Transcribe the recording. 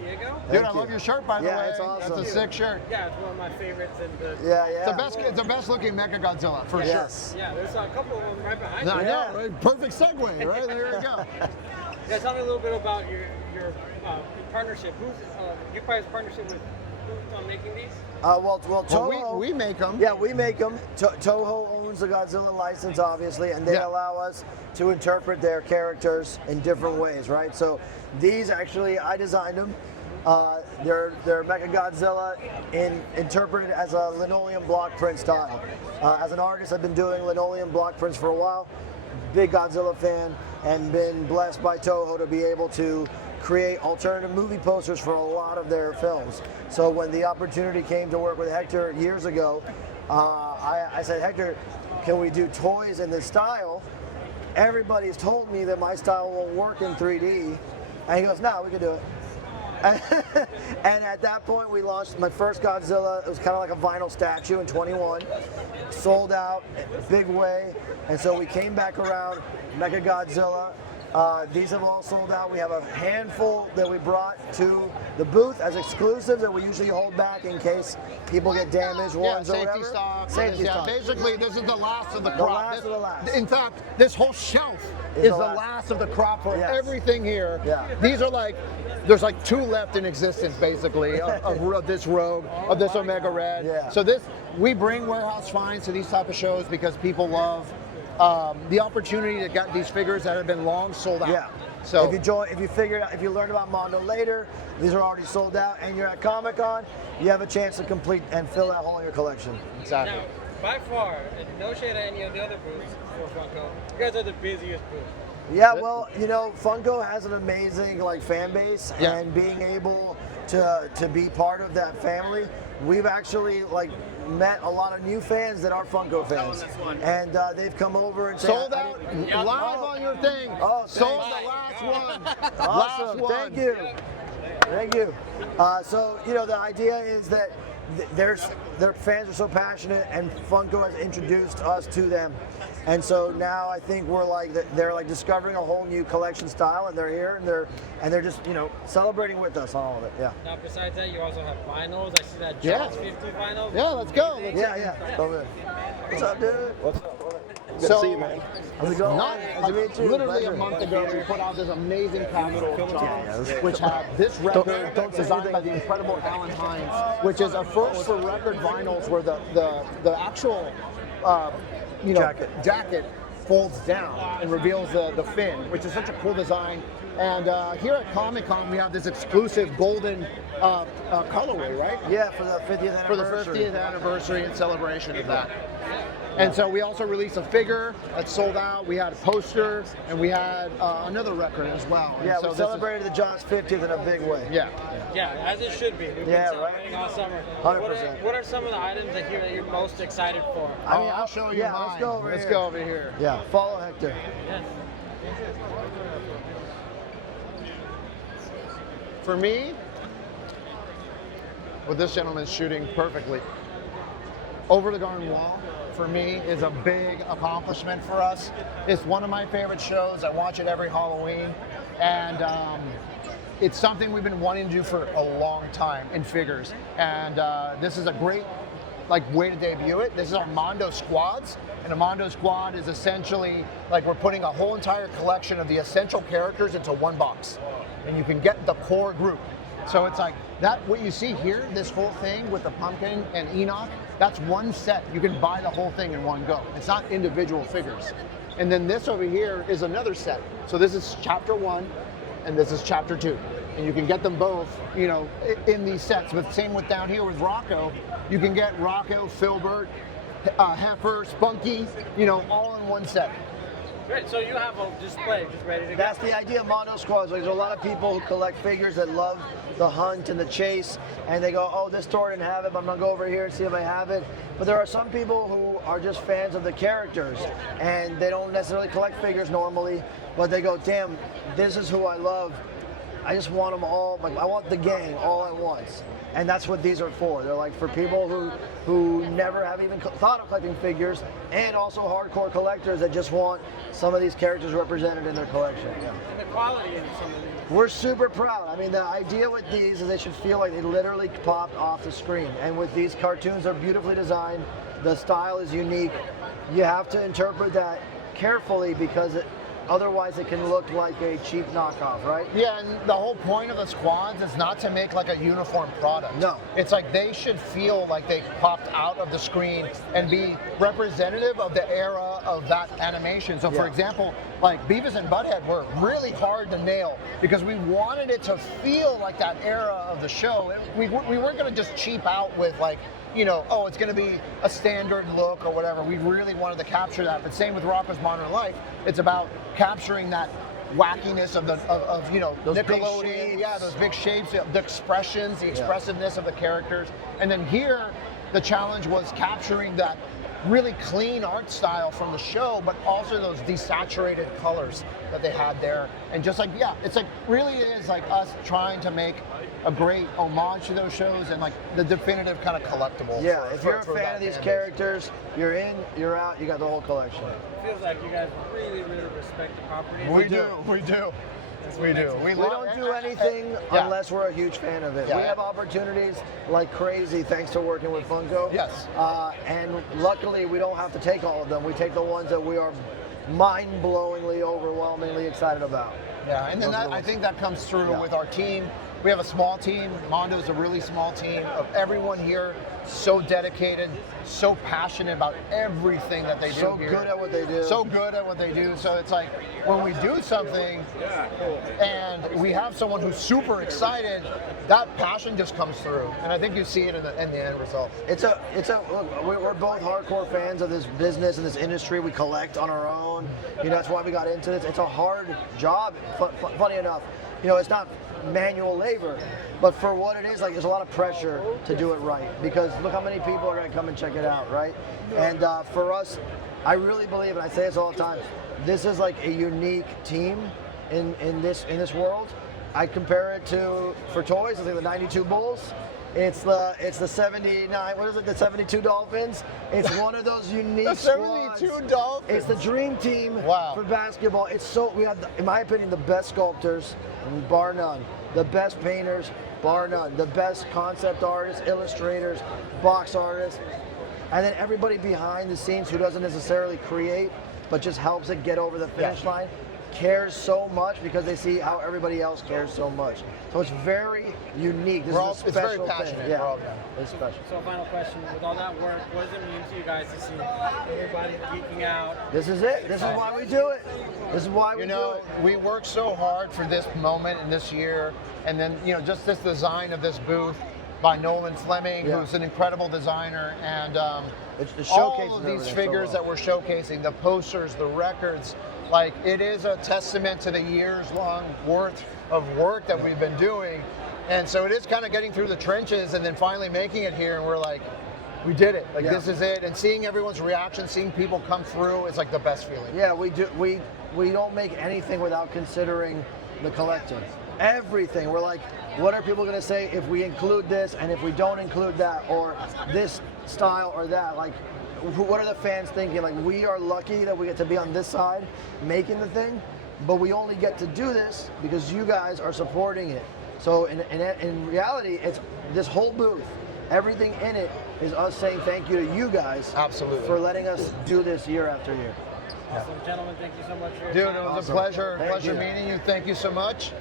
Diego. Dude, I love your shirt, by the way. Yeah, it's awesome. That's a sick shirt. Yeah, it's one of my favorites. And It's the best looking Mechagodzilla, for sure. Yeah, there's a couple of them right behind I you. know, right? Perfect segue, right? There you go. Yeah, tell me a little bit about your partnership. You guys partnership with who's on making these? Well, Toho. We make them. Yeah, we make them. Toho owns the Godzilla license, obviously, and they allow us to interpret their characters in different ways, right? So these actually, I designed them. They're Mechagodzilla interpreted as a linoleum block print style. As an artist, I've been doing linoleum block prints for a while. Big Godzilla fan, and been blessed by Toho to be able to create alternative movie posters for a lot of their films. So when the opportunity came to work with Hector years ago, I said, Hector, can we do toys in this style? Everybody's told me that my style won't work in 3D. And he goes, no, we can do it. And at that point, we launched my first Godzilla. It was kind of like a vinyl statue in 21. Sold out, big way. And so we came back around, Mechagodzilla. These have all sold out. We have a handful that we brought to the booth as exclusives that we usually hold back in case people get damaged ones or whatever. Safety stock. Basically, this is the last of the crop. The last of the last. In fact, this whole shelf is the last of the crop for everything here. Yeah. These are like, there's like 2 left in existence, basically, of this Rogue, of this Omega Red. Yeah. So we bring warehouse finds to these type of shows because people love the opportunity to get these figures that have been long sold out. Yeah. So if you learn about Mondo later, these are already sold out, and you're at Comic-Con, you have a chance to complete and fill that hole in your collection. Exactly. Now, by far, no shade at any of the other booths for Funko, you guys are the busiest booth. Yeah, well, you know, Funko has an amazing fan base, and being able to be part of that family, we've actually met a lot of new fans that are Funko fans, and they've come over and sold out live on your thing. Oh, sold the last one. Awesome. Last one. Thank you. So the idea is that their fans are so passionate, and Funko has introduced us to them, and so now I think they're discovering a whole new collection style, and they're here and they're just celebrating with us on all of it. Yeah. Now besides that, you also have vinyls. I see that Jaws 50 vinyl. Yeah, let's go. What's up, dude? What's up? Good to see you, man. How's it going? Literally a month ago, we put out this amazing capital which had this record designed by the incredible Alan Hines, which is a first for record vinyls where the actual jacket folds down and reveals the fin, which is such a cool design. And here at Comic-Con, we have this exclusive golden colorway, right? Yeah, for the 50th anniversary. For the 50th anniversary and celebration of that. And so we also released a figure that sold out. We had a poster, and we had another record as well. And yeah, so we celebrated the Jaws 50th in a big way. Yeah, as it should be. We've been celebrating all summer. 100%. What are some of the items that you're most excited for? I'll show you mine. Let's go over here. Yeah, follow Hector. Yes. For me, what this gentleman's shooting perfectly. Over the Garden Wall, for me, is a big accomplishment for us. It's one of my favorite shows. I watch it every Halloween, and it's something we've been wanting to do for a long time in figures. And this is a great way to debut it. This is our Mondo squads, and a Mondo squad is essentially we're putting a whole entire collection of the essential characters into one box, and you can get the core group. So it's what you see here, this whole thing with the pumpkin and Enoch, that's one set. You can buy the whole thing in one go. It's not individual figures. And then this over here is another set. So this is chapter 1, and this is chapter 2. And you can get them both, in these sets. But same with down here with Rocco. You can get Rocco, Filbert, Heifer, Spunky, all in one set. Great, so you have a display just ready to go. That's the idea of Mondo Squads. There's a lot of people who collect figures that love the hunt and the chase, and they go, oh, this store didn't have it, but I'm gonna go over here and see if I have it. But there are some people who are just fans of the characters, and they don't necessarily collect figures normally, but they go, damn, this is who I love. I just want them all, I want the gang all at once. And that's what these are for. They're for people who never have even thought of collecting figures, and also hardcore collectors that just want some of these characters represented in their collection. Yeah. And the quality in some of these. We're super proud. I mean, the idea with these is they should feel like they literally popped off the screen. And with these cartoons, they're beautifully designed. The style is unique. You have to interpret that carefully because otherwise it can look like a cheap knockoff, right? Yeah, and the whole point of the squads is not to make like a uniform product. No. It's like they should feel like they popped out of the screen and be representative of the era of that animation. So for example, like Beavis and Butthead were really hard to nail because we wanted it to feel like that era of the show. We weren't going to just cheap out with like, you know, oh, it's going to be a standard look or whatever. We really wanted to capture that. But same with Rocko's Modern Life. It's about capturing that wackiness of you know, those Nickelodeon. Yeah, those big shapes, the expressions, the expressiveness of the characters. And then here, the challenge was capturing that really clean art style from the show, but also those desaturated colors that they had there. And just like, yeah, it's like really is like us trying to make a great homage to those shows and like the definitive kind of collectible. Yeah, if you're a fan of these characters, you're in, you're out, you got the whole collection. It feels like you guys really, really respect the property. We do. We don't do anything unless we're a huge fan of it. Yeah. We have opportunities like crazy thanks to working with Funko. Yes. And luckily we don't have to take all of them. We take the ones that we are mind-blowingly, overwhelmingly excited about. Yeah, and then I think that comes through with our team. We have a small team. Mondo's a really small team of everyone here, so dedicated, so passionate about everything that they do So here. good at what they do. So good at what they do. So it's like when we do something and we have someone who's super excited, that passion just comes through. And I think you see it in the end result. Look, we're both hardcore fans of this business and this industry. We collect on our own. You know, that's why we got into this. It's a hard job, funny enough. You know, it's not manual labor, but for what it is, like, there's a lot of pressure to do it right because look how many people are going to come and check it out, right? And for us, I really believe, and I say this all the time, this is like a unique team in this world. I compare it to, for toys, I think the 92 Bulls. It's the 79, what is it, the 72 Dolphins? It's one of those unique The 72 squads. Dolphins. It's the dream team for basketball. It's so, we have, in my opinion, the best sculptors, bar none. The best painters, bar none. The best concept artists, illustrators, box artists. And then everybody behind the scenes who doesn't necessarily create, but just helps it get over the finish line, cares so much because they see how everybody else cares so much. So it's very unique. This is a special it's very passionate. thing. Yeah, it's special. So final question, with all that work, what does it mean to you guys to see everybody geeking out? This is it. This is why we do it. This is why we do it. We worked so hard for this moment and this year, and then, you know, just this design of this booth by Nolan Fleming, who's an incredible designer, and all of these figures that we're showcasing, the posters, the records, like, it is a testament to the years-long worth of work that we've been doing. And so it is kind of getting through the trenches and then finally making it here, and we're like, we did it. Like, this is it. And seeing everyone's reaction, seeing people come through, is like the best feeling. Yeah, we do. We don't make anything without considering the collective. Everything. We're like, what are people going to say if we include this and if we don't include that, or this style or that? Like, what are the fans thinking? Like, we are lucky that we get to be on this side making the thing, but we only get to do this because you guys are supporting it. So in reality, it's this whole booth, everything in it is us saying thank you to you guys for letting us do this year after year. Awesome, gentlemen, thank you so much for your time. Dude, it was a pleasure. Pleasure meeting you. Thank you so much.